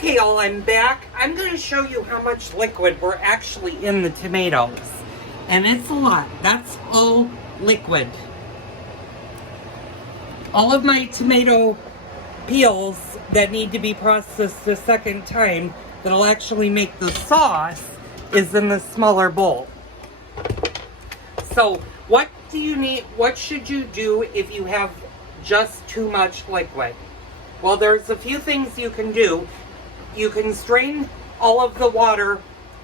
Okay, y'all, I'm back. I'm going to show you how much liquid we're actually in the tomatoes. And it's a lot. That's all liquid. All of my tomato peels that need to be processed a second time that'll actually make the sauce is in the smaller bowl. So what do you need? What should you do if you have just too much liquid? Well, there's a few things you can do. You can strain all of the water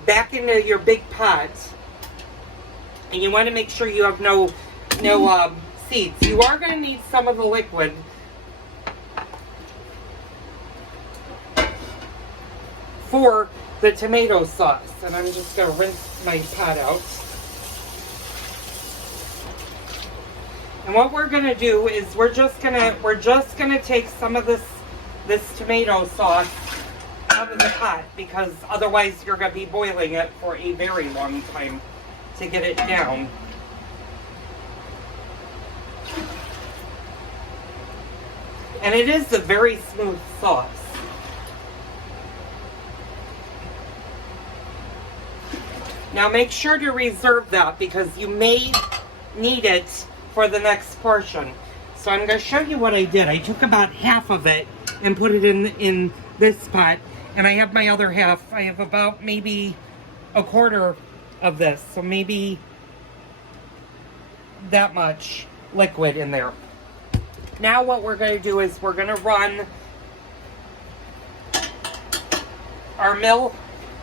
back into your big pot, and you want to make sure you have no seeds. You are going to need some of the liquid for the tomato sauce, and I'm just going to rinse my pot out. And what we're going to do is we're just going to take some of this tomato sauce out of the pot, because otherwise you're going to be boiling it for a very long time to get it down. And it is a very smooth sauce. Now make sure to reserve that, because you may need it for the next portion. So I'm going to show you what I did. I took about half of it and put it in this pot, and I have my other half. I have about maybe a quarter of this, so maybe that much liquid in there. Now what we're going to do is we're going to run our mill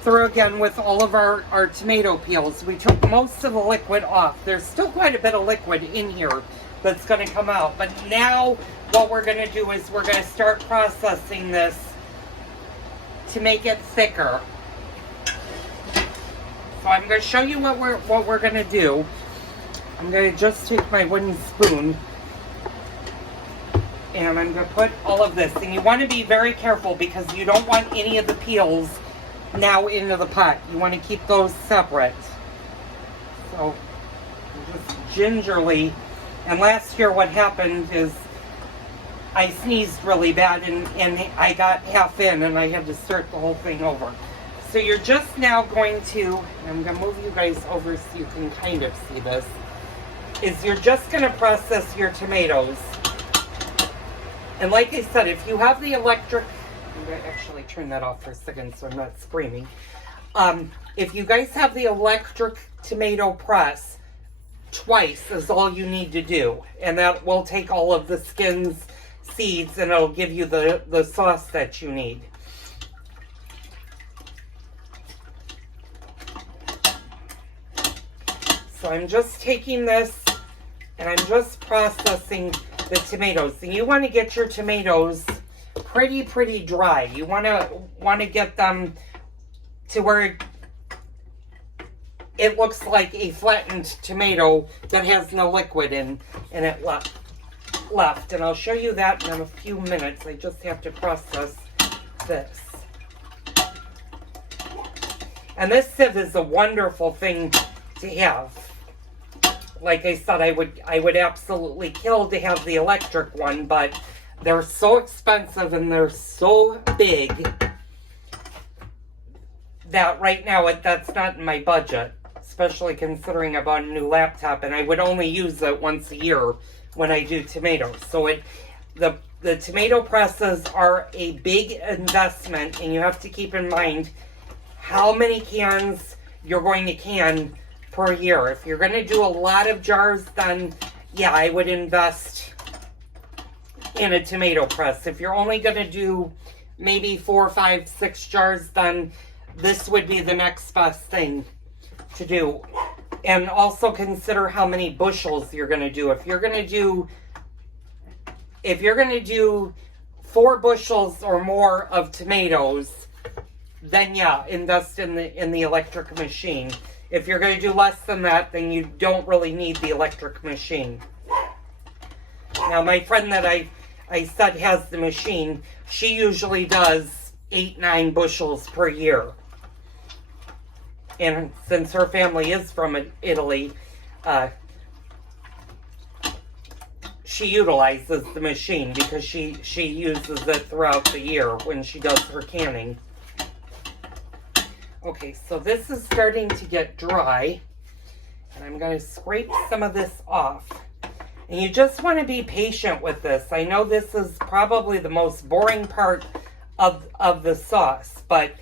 through again with all of our tomato peels. We took most of the liquid off. There's still quite a bit of liquid in here that's going to come out. But now what we're going to do is we're going to start processing this to make it thicker. So I'm going to show you what we're going to do. I'm going to just take my wooden spoon, and I'm going to put all of this. And you want to be very careful, because you don't want any of the peels now into the pot. You want to keep those separate. So just gingerly. And last year what happened is I sneezed really bad, and I got half in, and I had to start the whole thing over. So you're just now going to, and I'm going to move you guys over so you can kind of see this, is you're just going to process your tomatoes. And like I said, if you have the electric, I'm going to actually turn that off for a second so I'm not screaming. If you guys have the electric tomato press, twice is all you need to do. And that will take all of the skins, seeds, and it'll give you the sauce that you need. So I'm just taking this and I'm just processing the tomatoes. And you want to get your tomatoes pretty dry. You want to get them to where it looks like a flattened tomato that has no liquid in it left. And I'll show you that in a few minutes. I just have to process this. And this sieve is a wonderful thing to have. Like I said, I would absolutely kill to have the electric one, but they're so expensive and they're so big that right now that's not in my budget, especially considering I bought a new laptop and I would only use it once a year when I do tomatoes. So the tomato presses are a big investment, and you have to keep in mind how many cans you're going to can per year. If you're going to do a lot of jars, then yeah, I would invest in a tomato press. If you're only going to do maybe 4, 5, 6 jars, then this would be the next best thing to do. And also consider how many bushels you're going to do. If you're going to do 4 bushels or more of tomatoes, then yeah, invest in the electric machine. If you're going to do less than that, then you don't really need the electric machine. Now, my friend that I said has the machine, she usually does 8, 9 bushels per year. And since her family is from Italy, she utilizes the machine because she uses it throughout the year when she does her canning. Okay, so this is starting to get dry, and I'm going to scrape some of this off. And you just want to be patient with this. I know this is probably the most boring part of the sauce, but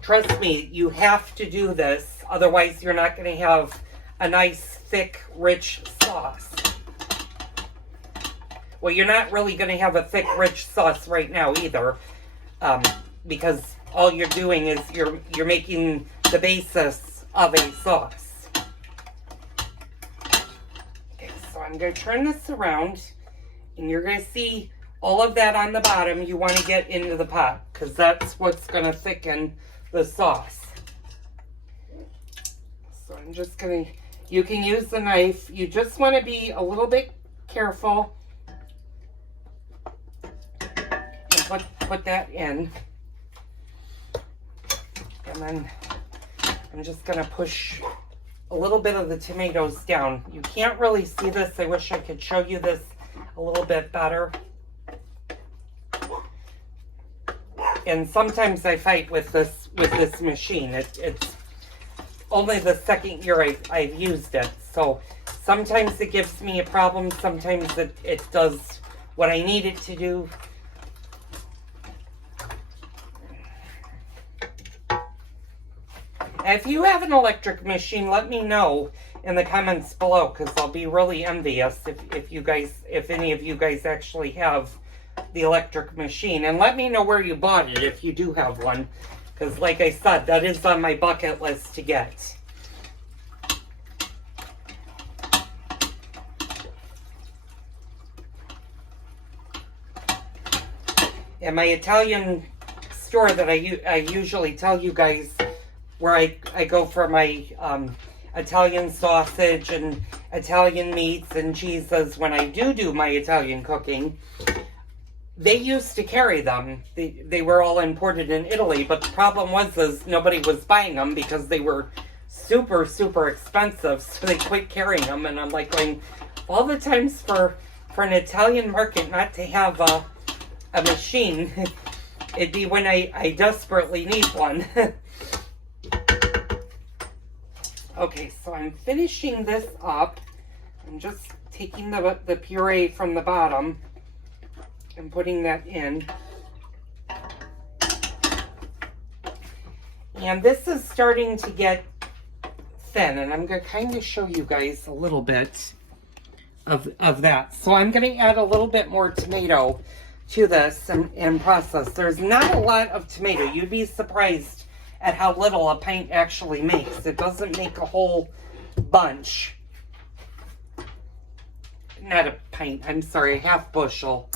trust me, you have to do this. Otherwise, you're not going to have a nice, thick, rich sauce. Well, you're not really going to have a thick, rich sauce right now either, because all you're doing is you're making the basis of a sauce. Okay, so I'm going to turn this around, and you're going to see all of that on the bottom you want to get into the pot, because that's what's going to thicken the sauce. So I'm just going to, you can use the knife. You just want to be a little bit careful and put that in. And then I'm just going to push a little bit of the tomatoes down. You can't really see this. I wish I could show you this a little bit better. And sometimes I fight with this machine. It's only the second year I've used it. So sometimes it gives me a problem. Sometimes it does what I need it to do. If you have an electric machine, let me know in the comments below, because I'll be really envious if any of you guys actually have the electric machine. And let me know where you bought it if you do have one, because like I said, that is on my bucket list to get. And my Italian store that I usually tell you guys, where I go for my Italian sausage and Italian meats and cheeses when I do my Italian cooking, they used to carry them. They were all imported in Italy, but the problem was nobody was buying them because they were super, super expensive, so they quit carrying them. And I'm like going, all the times for an Italian market not to have a machine, it'd be when I desperately need one. Okay, so I'm finishing this up. I'm just taking the puree from the bottom and putting that in. And this is starting to get thin, and I'm going to kind of show you guys a little bit of that. So I'm going to add a little bit more tomato to this and process. There's not a lot of tomato. You'd be surprised at how little a pint actually makes. It doesn't make a whole bunch. Not a pint, I'm sorry, a half bushel.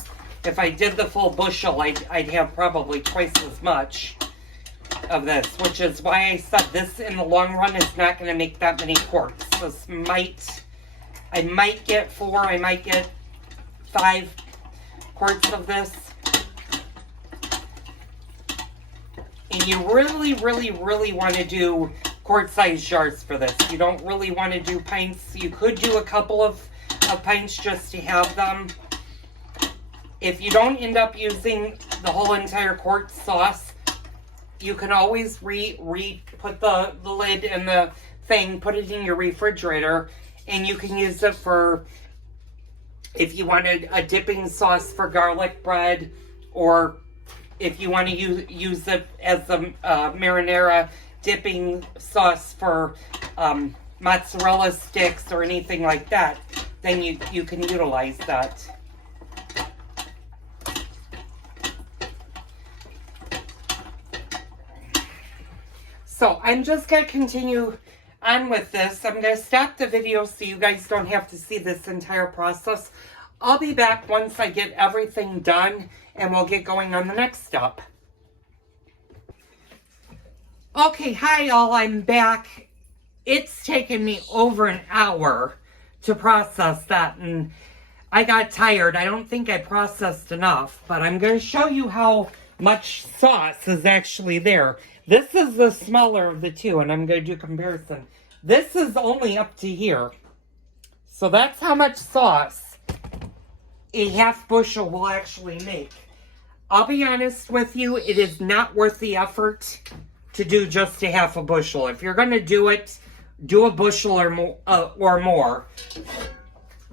If I did the full bushel, I'd have probably twice as much of this, which is why I said this in the long run is not going to make that many quarts. I might get 4, I might get 5 quarts of this. And you really, really, really want to do quart-sized jars for this. You don't really want to do pints. You could do a couple of pints just to have them. If you don't end up using the whole entire quart sauce, you can always put the lid in the thing, put it in your refrigerator, and you can use it for, if you wanted a dipping sauce for garlic bread, or if you want to use it as the marinara dipping sauce for mozzarella sticks or anything like that, then you can utilize that. So I'm just going to continue on with this. I'm going to stop the video so you guys don't have to see this entire process. I'll be back once I get everything done, and we'll get going on the next step. Okay, hi all, I'm back. It's taken me over an hour to process that, and I got tired. I don't think I processed enough, but I'm going to show you how much sauce is actually there. This is the smaller of the two, and I'm going to do comparison. This is only up to here. So that's how much sauce a half bushel will actually make. I'll be honest with you, it is not worth the effort to do just a half a bushel. If you're going to do it, do a bushel or more.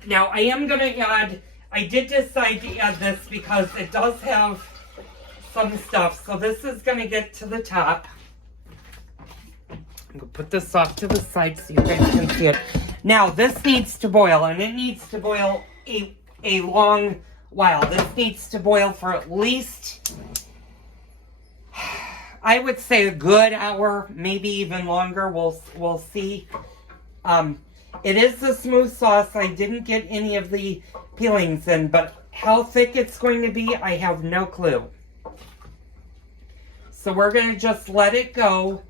Now, I am going to add, I did decide to add this because it does have some stuff. So this is going to get to the top. I'm going to put this off to the side so you guys can see it. Now, this needs to boil, and it needs to boil a long while. This needs to boil for at least, I would say, a good hour, maybe even longer. We'll see. It is a smooth sauce. I didn't get any of the peelings in, but how thick it's going to be, I have no clue. So we're going to just let it go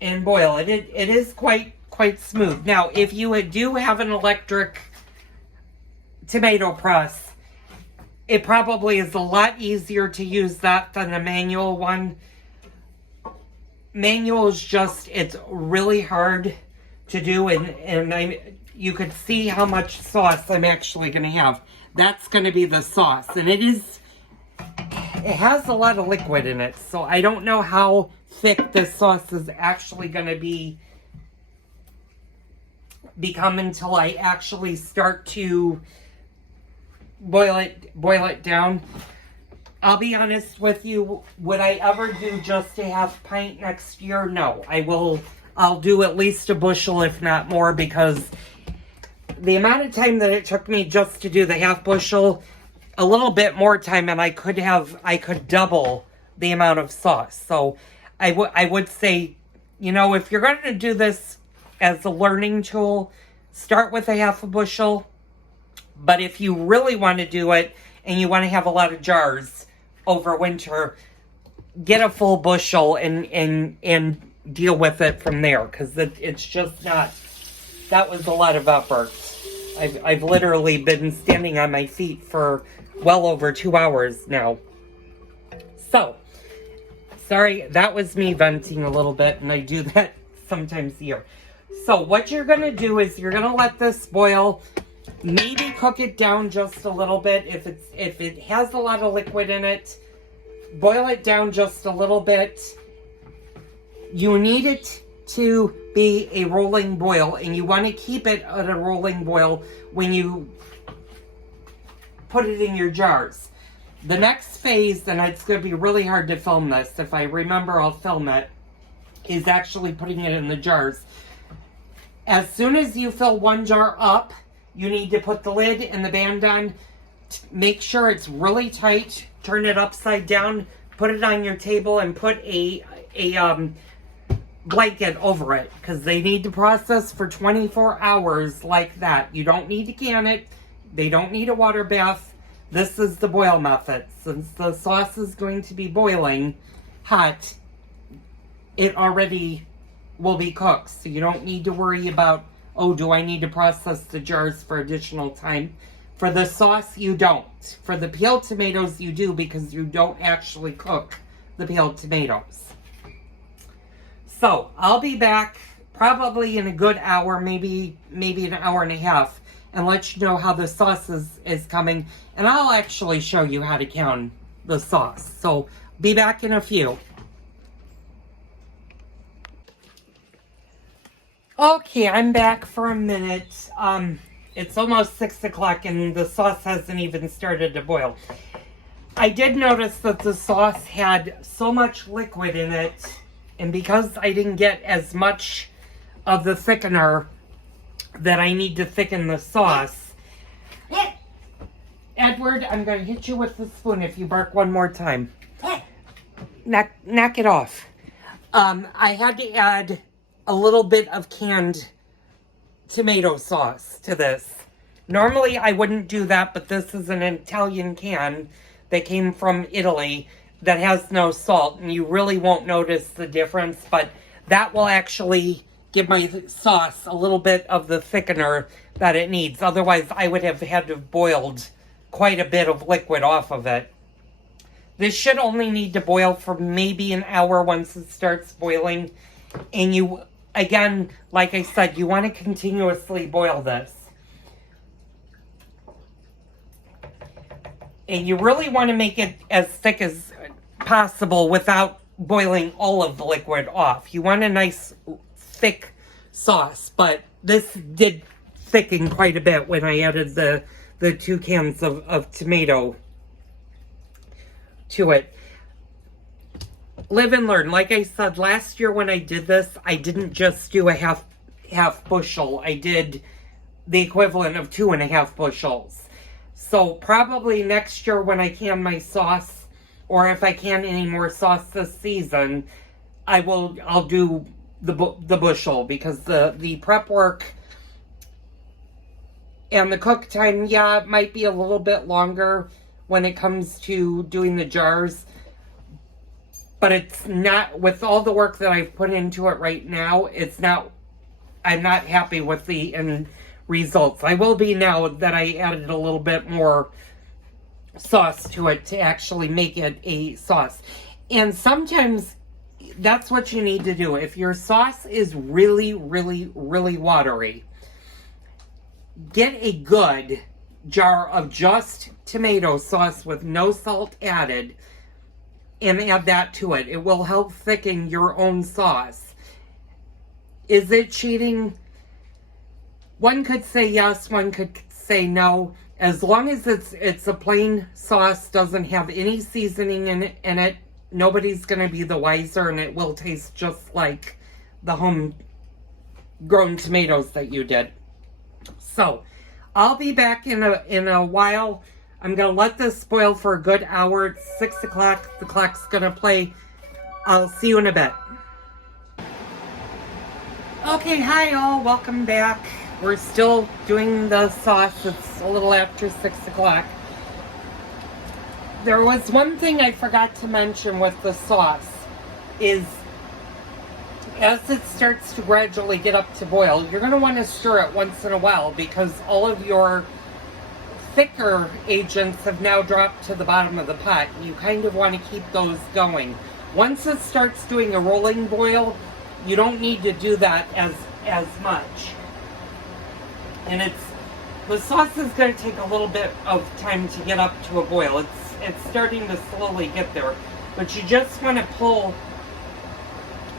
and boil it. It is quite smooth. Now, if you do have an electric tomato press, it probably is a lot easier to use that than a manual one. Manual is just, it's really hard to do, and you could see how much sauce I'm actually going to have. That's going to be the sauce, and it has a lot of liquid in it, so I don't know how thick this sauce is actually going to become until I actually start to boil it down. I'll be honest with you, would I ever do just a half pint next year? No, I'll do at least a bushel, if not more, because the amount of time that it took me just to do the half bushel, a little bit more time, and I could double the amount of sauce. So I would say, you know, if you're going to do this as a learning tool, start with a half a bushel. But if you really want to do it and you want to have a lot of jars over winter, get a full bushel and deal with it from there, because it's just not, that was a lot of effort. I've literally been standing on my feet for well over 2 hours now. So, sorry, that was me venting a little bit, and I do that sometimes here. So what you're going to do is you're going to let this boil. Maybe cook it down just a little bit. If it has a lot of liquid in it, boil it down just a little bit. You need it to be a rolling boil, and you want to keep it at a rolling boil when you put it in your jars. The next phase, and it's going to be really hard to film this, if I remember I'll film it, is actually putting it in the jars. As soon as you fill one jar up, you need to put the lid and the band on. Make sure it's really tight. Turn it upside down. Put it on your table and put a blanket over it, because they need to process for 24 hours like that. You don't need to can it. They don't need a water bath. This is the boil method. Since the sauce is going to be boiling hot, it already will be cooked. So you don't need to worry about, oh, do I need to process the jars for additional time? For the sauce, you don't. For the peeled tomatoes, you do, because you don't actually cook the peeled tomatoes. So, I'll be back probably in a good hour, maybe an hour and a half, and let you know how the sauce is coming. And I'll actually show you how to count the sauce. So, be back in a few. Okay, I'm back for a minute. It's almost 6 o'clock and the sauce hasn't even started to boil. I did notice that the sauce had so much liquid in it, and because I didn't get as much of the thickener that I need to thicken the sauce. Edward, I'm going to hit you with the spoon if you bark one more time. Knock it off. I had to add a little bit of canned tomato sauce to this. Normally I wouldn't do that, but this is an Italian can that came from Italy that has no salt, and you really won't notice the difference, but that will actually give my sauce a little bit of the thickener that it needs. Otherwise, I would have had to have boiled quite a bit of liquid off of it. This should only need to boil for maybe an hour once it starts boiling. And you, again, like I said, you want to continuously boil this. And you really want to make it as thick as possible without boiling all of the liquid off. You want a nice thick sauce, but this did thicken quite a bit when I added the 2 cans of tomato to it. Live and learn. Like I said, last year when I did this, I didn't just do a half bushel. I did the equivalent of 2.5 bushels. So probably next year when I can my sauce, or if I can any more sauce this season, I'll do the bushel, because the prep work and the cook time, yeah, it might be a little bit longer when it comes to doing the jars, but it's not, with all the work that I've put into it right now, it's not, I'm not happy with the end results. I will be now that I added a little bit more sauce to it to actually make it a sauce. And sometimes that's what you need to do. If your sauce is really, really, really watery, get a good jar of just tomato sauce with no salt added and add that to it. It will help thicken your own sauce. Is it cheating? One could say yes, one could say no. As long as it's a plain sauce, doesn't have any seasoning in it, nobody's going to be the wiser, and it will taste just like the homegrown tomatoes that you did. So, I'll be back in a while. I'm going to let this boil for a good hour. It's 6 o'clock. The clock's going to play. I'll see you in a bit. Okay, hi all. Welcome back. We're still doing the sauce. It's a little after 6 o'clock. There was one thing I forgot to mention with the sauce, is as it starts to gradually get up to boil, you're going to want to stir it once in a while, because all of your thicker agents have now dropped to the bottom of the pot. You kind of want to keep those going. Once it starts doing a rolling boil, you don't need to do that as much. And the sauce is going to take a little bit of time to get up to a boil. It's starting to slowly get there, but you just want to pull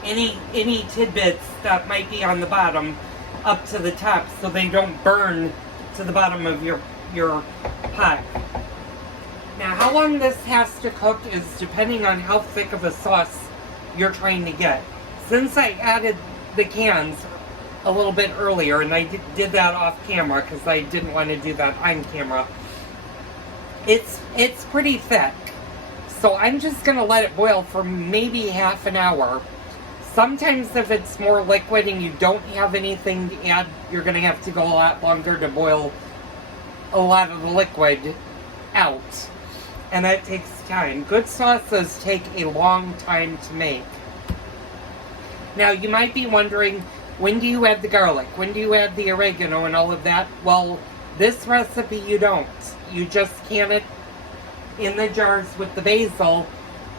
any tidbits that might be on the bottom up to the top so they don't burn to the bottom of your pot. Now, how long this has to cook is depending on how thick of a sauce you're trying to get. Since I added the cans a little bit earlier, and I did that off camera because I didn't want to do that on camera, it's pretty thick. So I'm just going to let it boil for maybe half an hour. Sometimes if it's more liquid and you don't have anything to add, you're going to have to go a lot longer to boil a lot of the liquid out. And that takes time. Good sauces take a long time to make. Now, you might be wondering, when do you add the garlic? When do you add the oregano and all of that? Well, this recipe you don't. You just can it in the jars with the basil,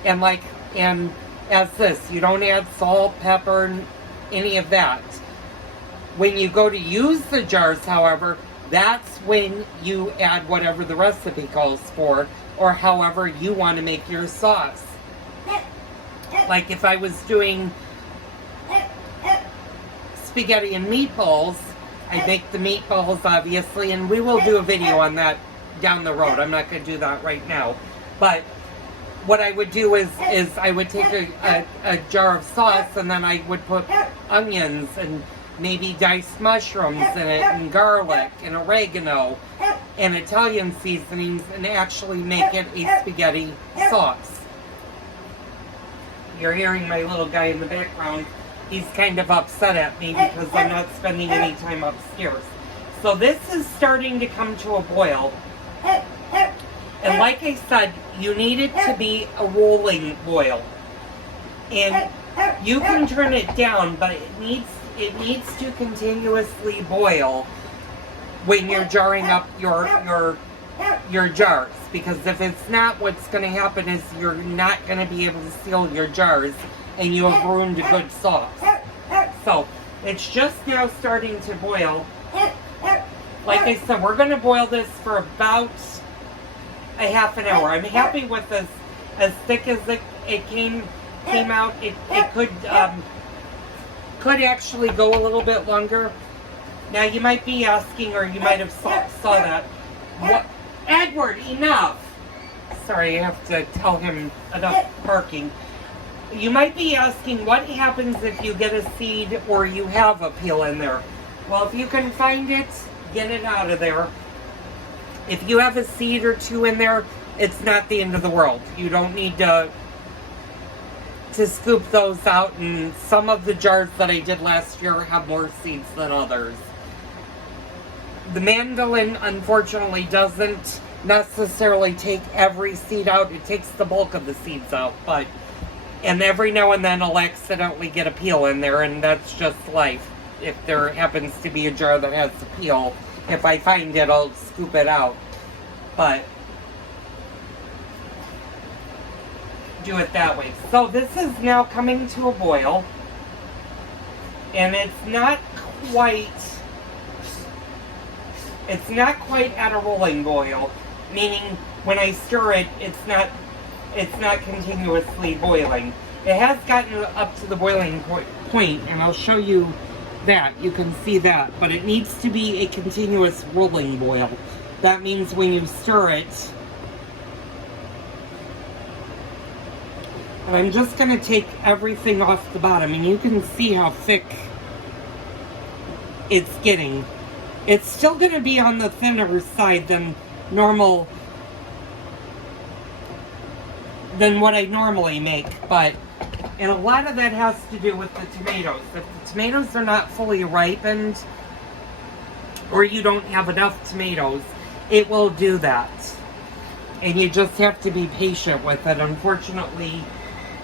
and as this. You don't add salt, pepper, any of that. When you go to use the jars, however, that's when you add whatever the recipe calls for, or however you want to make your sauce. Like if I was doing spaghetti and meatballs, I make the meatballs, obviously, and we will do a video on that down the road. I'm not going to do that right now. But what I would do is I would take a jar of sauce, and then I would put onions and maybe diced mushrooms in it, and garlic and oregano and Italian seasonings, and actually make it a spaghetti sauce. You're hearing my little guy in the background. He's kind of upset at me because I'm not spending any time upstairs. So this is starting to come to a boil. And like I said, you need it to be a rolling boil. And you can turn it down, but it needs to continuously boil when you're jarring up your jars. Because if it's not, what's going to happen is you're not going to be able to seal your jars, and you have ruined a good sauce. So, it's just now starting to boil. Like I said, we're going to boil this for about a half an hour. I'm happy with this. As thick as it came out, it could actually go a little bit longer. Now you might be asking, or you might have saw that. What, Edward? Enough. Sorry, I have to tell him enough barking. You might be asking, what happens if you get a seed or you have a peel in there? Well, if you can find it, get it out of there. If you have a seed or two in there, it's not the end of the world. You don't need to scoop those out, and some of the jars that I did last year have more seeds than others. The mandolin, unfortunately, doesn't necessarily take every seed out. It takes the bulk of the seeds out, and every now and then I'll accidentally get a peel in there, and that's just life. If there happens to be a jar that has a peel, if I find it, I'll scoop it out. But do it that way. So this is now coming to a boil, and it's not quite at a rolling boil, meaning when I stir it, it's not continuously boiling. It has gotten up to the boiling point, and I'll show you that. You can see that, but it needs to be a continuous rolling boil. That means when you stir it, and I'm just going to take everything off the bottom, and you can see how thick it's getting. It's still going to be on the thinner side than normal, than what I normally make, and a lot of that has to do with the tomatoes. If the tomatoes are not fully ripened, or you don't have enough tomatoes, it will do that. And you just have to be patient with it. Unfortunately,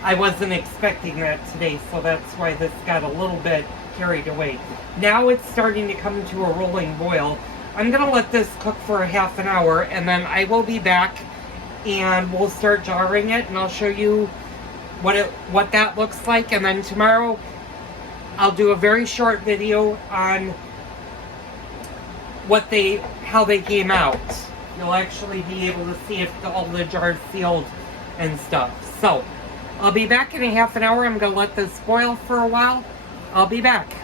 I wasn't expecting that today, so that's why this got a little bit carried away. Now it's starting to come to a rolling boil. I'm going to let this cook for a half an hour, and then I will be back and we'll start jarring it, and I'll show you what that looks like. And then tomorrow I'll do a very short video on how they came out. You'll actually be able to see if all the jars sealed and stuff. So I'll be back in a half an hour. I'm going to let this boil for a while. I'll be back.